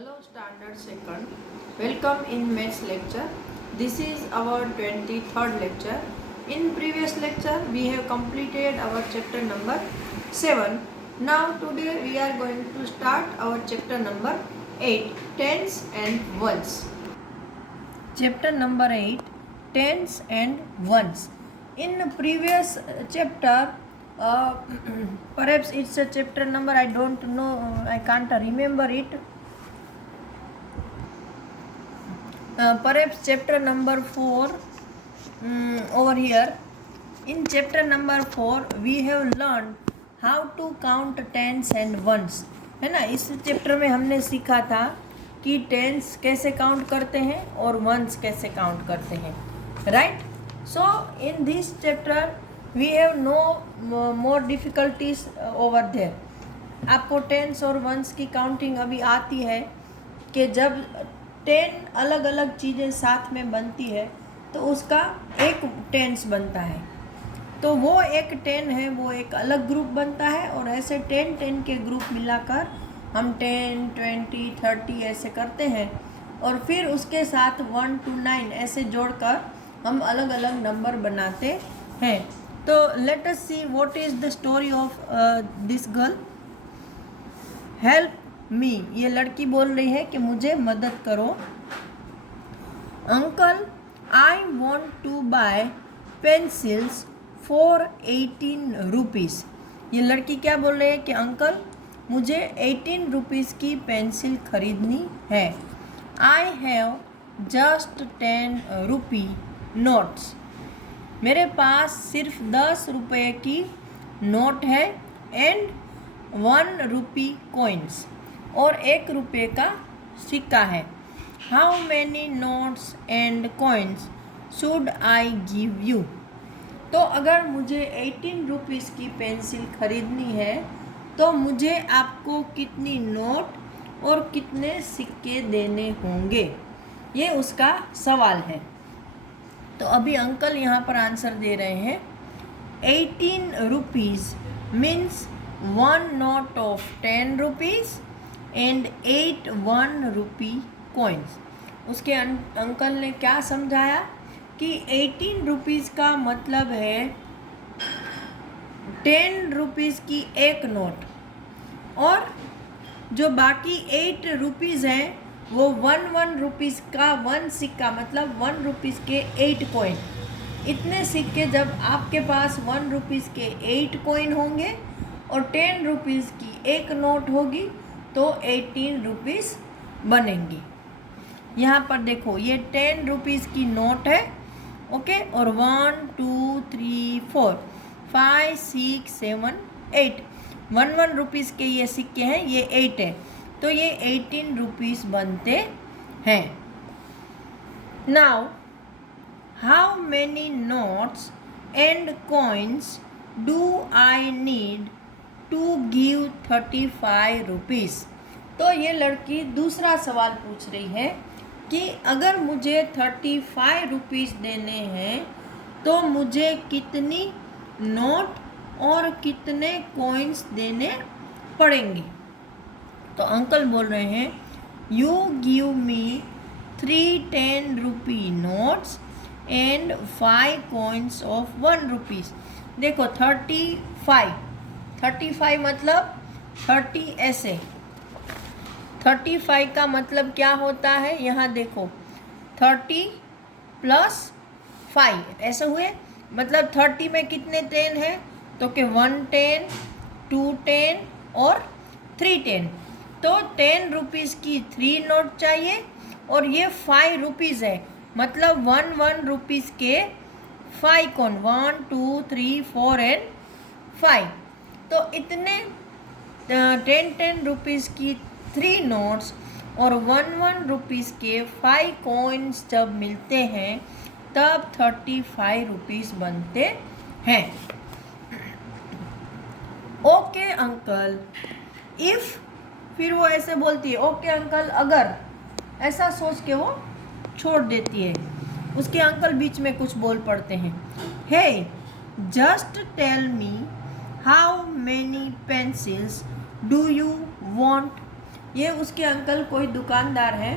Hello Standard Second. Welcome in Maths lecture. This is our 23rd lecture. In previous lecture we have completed our chapter number 7. Now today we are going to start our chapter number 8, tens and ones. Chapter number 8, tens and ones. In the previous chapter, perhaps it's a chapter number, I don't know, I can't remember it. Perhaps chapter number 4 over here. In chapter number 4 we have learned how to count tens and ones, है ना. इस chapter में हमने सीखा था कि tense कैसे count करते हैं और वंस कैसे काउंट करते हैं, right. So in this chapter we have no more difficulties over there. आपको टेंस और वंस की काउंटिंग अभी आती है कि जब 10 अलग अलग चीज़ें साथ में बनती है तो उसका एक टेंस बनता है. तो वो एक 10 है, वो एक अलग ग्रुप बनता है और ऐसे 10 के ग्रुप मिलाकर हम 10, 20, 30 ऐसे करते हैं और फिर उसके साथ 1 to 9 ऐसे जोड़कर हम अलग अलग नंबर बनाते हैं. तो let us see what is the story of this girl. Help me, ये लड़की बोल रही है कि मुझे मदद करो. Uncle I want to buy pencils for 18 rupees. ये लड़की क्या बोल रही है कि अंकल मुझे 18 रुपीज़ की पेंसिल खरीदनी है. I have just 10 rupee notes. मेरे पास सिर्फ 10 रुपये की नोट है एंड 1 रुपी कॉइन्स और 1 रुपये का सिक्का है. How many notes and coins should I give you. तो अगर मुझे 18 रुपीज़ की पेंसिल खरीदनी है तो मुझे आपको कितनी नोट और कितने सिक्के देने होंगे, ये उसका सवाल है. तो अभी अंकल यहाँ पर आंसर दे रहे हैं. 18 rupees means 1 note of 10 rupees and 8 1 rupee coins. उसके अंकल ने क्या समझाया कि 18 रुपीज़ का मतलब है 10 रुपीज़ की एक नोट और जो बाकी 8 रुपीज़ हैं वो 1 रुपीज़ का 1 सिक्का, मतलब 1 रुपीज़ के 8 कॉइन. इतने सिक्के जब आपके पास 1 रुपीज़ के 8 कॉइन होंगे और 10 रुपीज़ की एक नोट होगी तो 18 रुपीज़ बनेंगी. यहाँ पर देखो ये 10 रुपीज़ की नोट है, ओके, और 1 2 3 4 5 6 7 8 1 रुपीज़ के ये सिक्के हैं, ये 8 है, तो ये 18 रुपीज़ बनते हैं. Now how many notes and coins do I need to give 35 rupees. तो ये लड़की दूसरा सवाल पूछ रही है कि अगर मुझे 35 रुपीज़ देने हैं तो मुझे कितनी नोट और कितने कॉइन्स देने पड़ेंगे. तो अंकल बोल रहे हैं you give me 3 10 rupee notes and 5 coins of 1 rupees. देखो 35 मतलब 30 ऐसे. 35 का मतलब क्या होता है, यहाँ देखो 30 + 5 ऐसे हुए, मतलब 30 में कितने 10 हैं तो कि 1 10 2 10 और 3 10. तो 10 रुपीज़ की 3 नोट चाहिए और ये 5 रुपीज़ है, मतलब 1 रुपीज़ के 5 कौन 1 2 3 4 एंड 5. तो इतने 10 रुपीज़ की 3 नोट्स और 1 रुपीज़ के 5 कॉइन्स जब मिलते हैं तब 35 रुपीज़ बनते हैं. ओके अंकल इफ़, फिर वो ऐसे बोलती है ओके अंकल अगर, ऐसा सोच के वो छोड़ देती है. उसके अंकल बीच में कुछ बोल पड़ते हैं. Hey just tell me how many pencils do you want. ये उसके अंकल कोई दुकानदार हैं,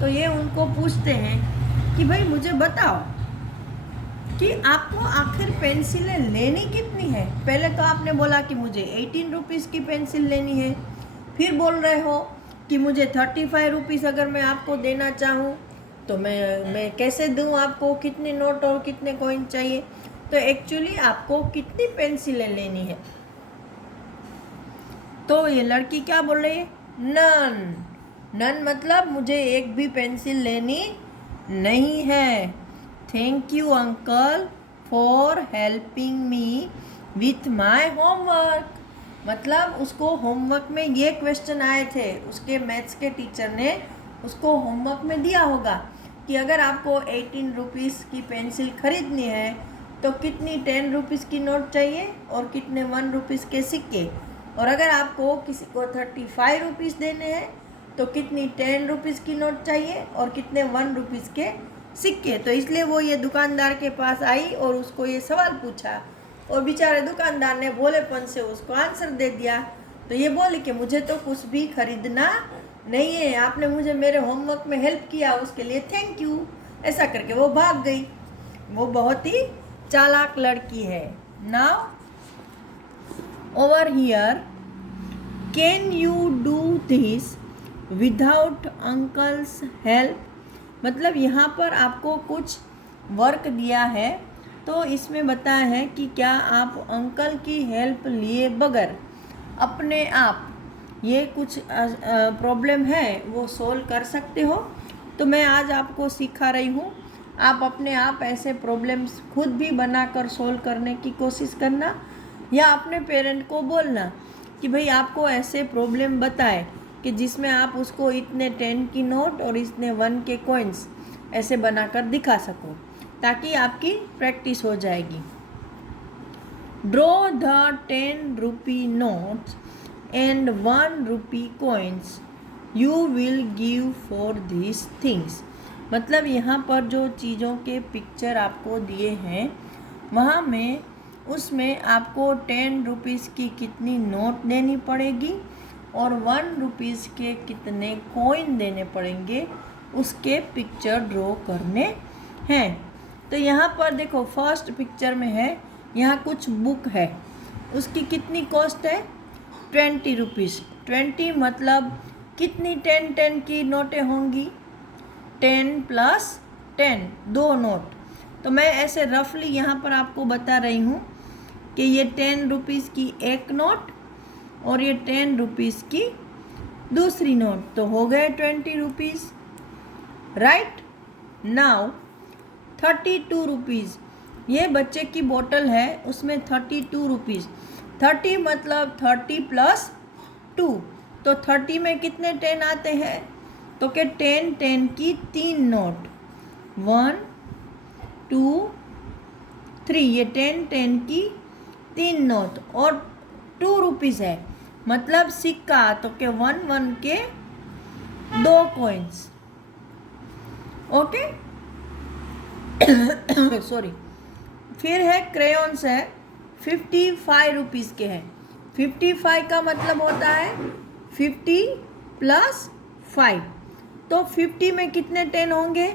तो ये उनको पूछते हैं कि भाई मुझे बताओ कि आपको आखिर पेंसिलें लेनी कितनी है। पहले तो आपने बोला कि मुझे 18 रुपीज़ की पेंसिल लेनी है, फिर बोल रहे हो कि मुझे 35 रुपीज़ अगर मैं आपको देना चाहूँ तो मैं कैसे दूँ आपको, कितने नोट और कितने कॉइन चाहिए। तो एक्चुअली आपको कितनी पेंसिलें लेनी है। तो ये लड़की क्या बोल रही है, नन। नन मतलब मुझे एक भी पेंसिल लेनी नहीं है। Thank you uncle for helping me with my homework. मतलब उसको होमवर्क में ये क्वेश्चन आए थे, उसके मैथ्स के टीचर ने उसको होमवर्क में दिया होगा कि अगर आपको 18 रुपीज़ की पेंसिल खरीदनी है तो कितनी 10 रुपीज़ की नोट चाहिए और कितने 1 रुपीज़ के सिक्के, और अगर आपको किसी को 35 रुपीज़ देने हैं तो कितनी 10 रुपीज़ की नोट चाहिए और कितने 1 रुपीज़ के सिक्के। तो इसलिए वो ये दुकानदार के पास आई और उसको ये सवाल पूछा, और बेचारे दुकानदार ने भोलेपन से उसको आंसर दे दिया। तो ये बोली कि मुझे तो कुछ भी खरीदना नहीं है, आपने मुझे मेरे होमवर्क में हेल्प किया उसके लिए थैंक यू। ऐसा करके वो भाग गई। वो बहुत ही चालाक लड़की है। Now over here, can you do this without uncle's help. मतलब यहाँ पर आपको कुछ वर्क दिया है, तो इसमें बताया है कि क्या आप अंकल की हेल्प लिए बगैर अपने आप ये कुछ प्रॉब्लम है वो सोल्व कर सकते हो। तो मैं आज आपको सिखा रही हूँ, आप अपने आप ऐसे प्रॉब्लम्स खुद भी बनाकर सोल्व करने की कोशिश करना, या अपने पेरेंट को बोलना कि भाई आपको ऐसे प्रॉब्लम बताए कि जिसमें आप उसको इतने 10 की नोट और इतने 1 के कॉइन्स ऐसे बनाकर दिखा सको, ताकि आपकी प्रैक्टिस हो जाएगी। Draw the 10 rupee notes and 1 rupee coins you will give for this things. मतलब यहाँ पर जो चीज़ों के पिक्चर आपको दिए हैं वहाँ में उसमें आपको 10 रुपीज़ की कितनी नोट देनी पड़ेगी और 1 रुपीज़ के कितने कॉइन देने पड़ेंगे, उसके पिक्चर ड्रॉ करने हैं। तो यहाँ पर देखो फर्स्ट पिक्चर में है, यहाँ कुछ बुक है, उसकी कितनी कॉस्ट है 20 रुपीज़। 20 मतलब कितनी 10 की नोटें होंगी, 10 प्लस 10 2 नोट। तो मैं ऐसे रफली यहाँ पर आपको बता रही हूँ कि ये 10 रुपीज़ की एक नोट और ये 10 रुपीज़ की दूसरी नोट, तो हो गए 20 रुपीज़। राइट नाउ 32 रुपीज़, ये बच्चे की बोतल है, उसमें 32 रुपीज़। 30 मतलब 30 प्लस 2, तो 30 में कितने 10 आते हैं, तो कि 10 की 3 नोट, 1 2 3, ये 10 की 3 नोट और 2 रुपीज़ है, मतलब सिक्का, तो के 1 के 2 कॉइन्स। Okay sorry. फिर है क्रेयॉन्स है, 55 रुपीज़ के हैं। 55 का मतलब होता है 50 प्लस 5, तो 50 में कितने 10 होंगे,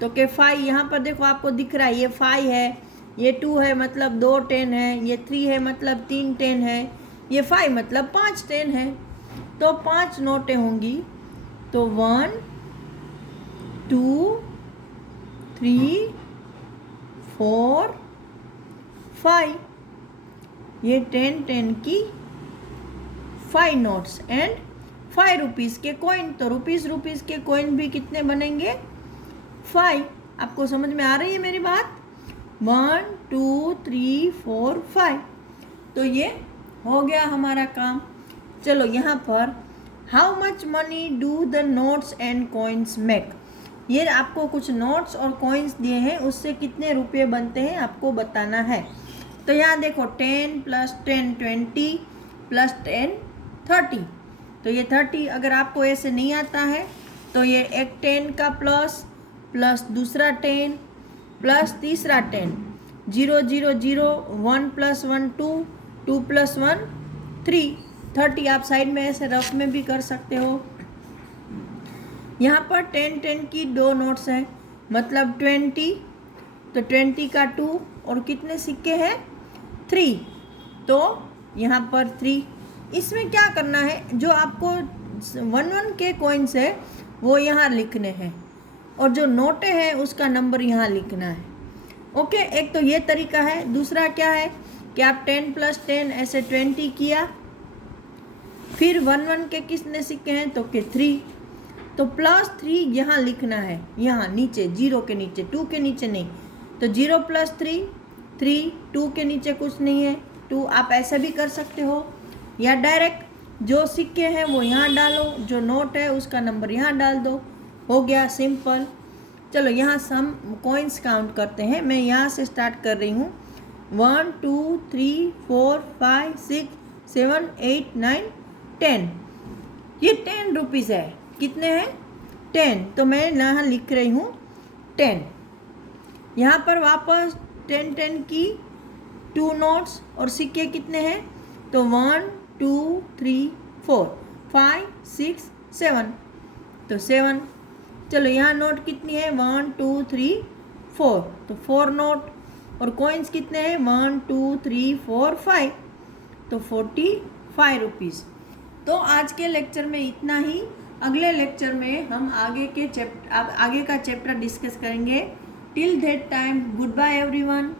तो के 5, यहाँ पर देखो आपको दिख रहा है, ये 5 है, ये 2 है मतलब 2 10 है, ये 3 है मतलब 3 10 है, ये 5 मतलब 5 10 है, तो 5 नोटें होंगी। तो 1 2 3 4 5, ये 10 की 5 नोट्स एंड 5 रुपीज़ के कॉइन। तो रुपीज़ के कॉइन भी कितने बनेंगे 5। आपको समझ में आ रही है मेरी बात। 1 2 3 4 5, तो ये हो गया हमारा काम। चलो यहाँ पर how much money do the notes and coins make, ये आपको कुछ नोट्स और कॉइन्स दिए हैं, उससे कितने रुपये बनते हैं आपको बताना है। तो यहाँ देखो 10 प्लस 10 20 प्लस 10 30, तो ये 30 अगर आपको ऐसे नहीं आता है तो ये एक 10 का प्लस दूसरा 10 प्लस तीसरा 10, 0 0 0, 1 प्लस 1 2, 2 प्लस 1 3, 30 आप साइड में ऐसे रफ में भी कर सकते हो। यहाँ पर 10 की 2 नोट्स हैं, मतलब 20, तो 20 का 2 और कितने सिक्के हैं 3, तो यहाँ पर 3। इसमें क्या करना है, जो आपको 1 के कॉइन्स है वो यहाँ लिखने हैं और जो नोटे हैं उसका नंबर यहाँ लिखना है। ओके, एक तो ये तरीका है। दूसरा क्या है कि आप 10 + 10 ऐसे 20 किया, फिर 1 के कितने सिक्के हैं तो के 3, तो +3 यहाँ लिखना है, यहाँ नीचे 0 के नीचे, 2 के नीचे नहीं, तो 0 + 3 3, 2 के नीचे कुछ नहीं है 2। आप ऐसा भी कर सकते हो या डायरेक्ट जो सिक्के हैं वो यहाँ डालो, जो नोट है उसका नंबर यहाँ डाल दो, हो गया सिंपल। चलो यहाँ सम कॉइन्स काउंट करते हैं। मैं यहाँ से स्टार्ट कर रही हूँ। 1 2 3 4 5 6 7 8 9 10। ये 10 रुपीज़ है। कितने हैं 10, तो मैं यहाँ लिख रही हूँ 10। यहाँ पर वापस 10 की 2 नोट्स और सिक्के कितने हैं, तो 1 2 3 4 5 6 7, तो 7। चलो यहाँ नोट कितनी है 1 2 3 4, तो 4 नोट, और कॉइन्स कितने हैं 1 2 3 4 5, तो 45 रुपीज़। तो आज के लेक्चर में इतना ही। अगले लेक्चर में हम आगे का चैप्टर डिस्कस करेंगे। Till that time, good bye everyone.